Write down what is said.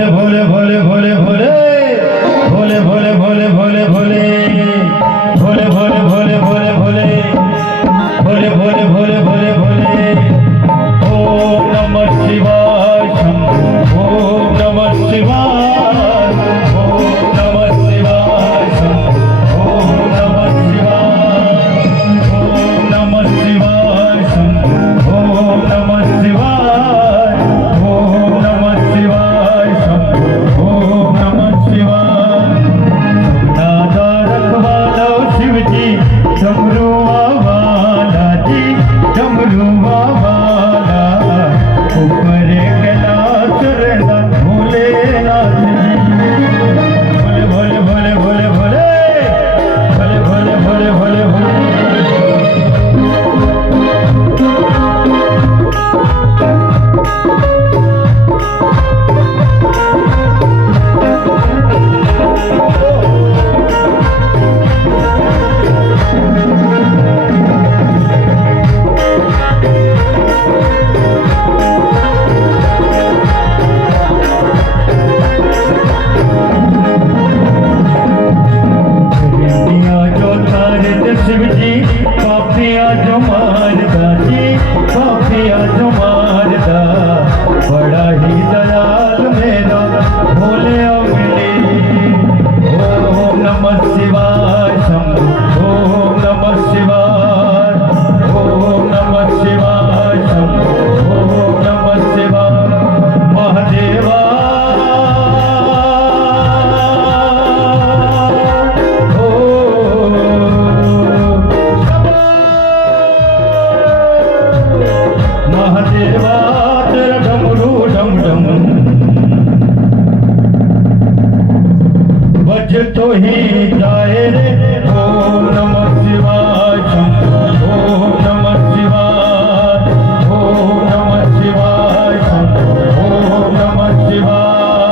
भोले भोले भोले भोले भोले भोले भोले भोले भोले भोले भोले भोले भोले भोले भोले भोले भोले भोले भोले ओम नमः शिवाय शंभो ओम नमः शिवाय ओम नमः शिवाय शंभो ओम नमः शिवाय ओम नमः शिवाय शंभो ओम नमः शिवाय ओम नमः शिवाय शंभो ओम नमः शिवाय दादा रखवालो शिवजी डमरू वाला जी डमरू वाला ऊपर कैलाश रहना भोलेनाथ जी भोले भोले भोले भोले भोले भोले भोले भोले भोले भोले पिया जो तारत शिवजी पापिया जो मारदा जी पापिया जो मारदा बड़ा ही दयाल मेरा भोले अवली ओम नमः शिवाय शंभो ओम नमः शिवाय ओम नमः शिवाय शंभो ओम नमः शिवाय महादेवा महादेवा तेरा डमरू डम डम बज तो ही जाए रे ओम नमः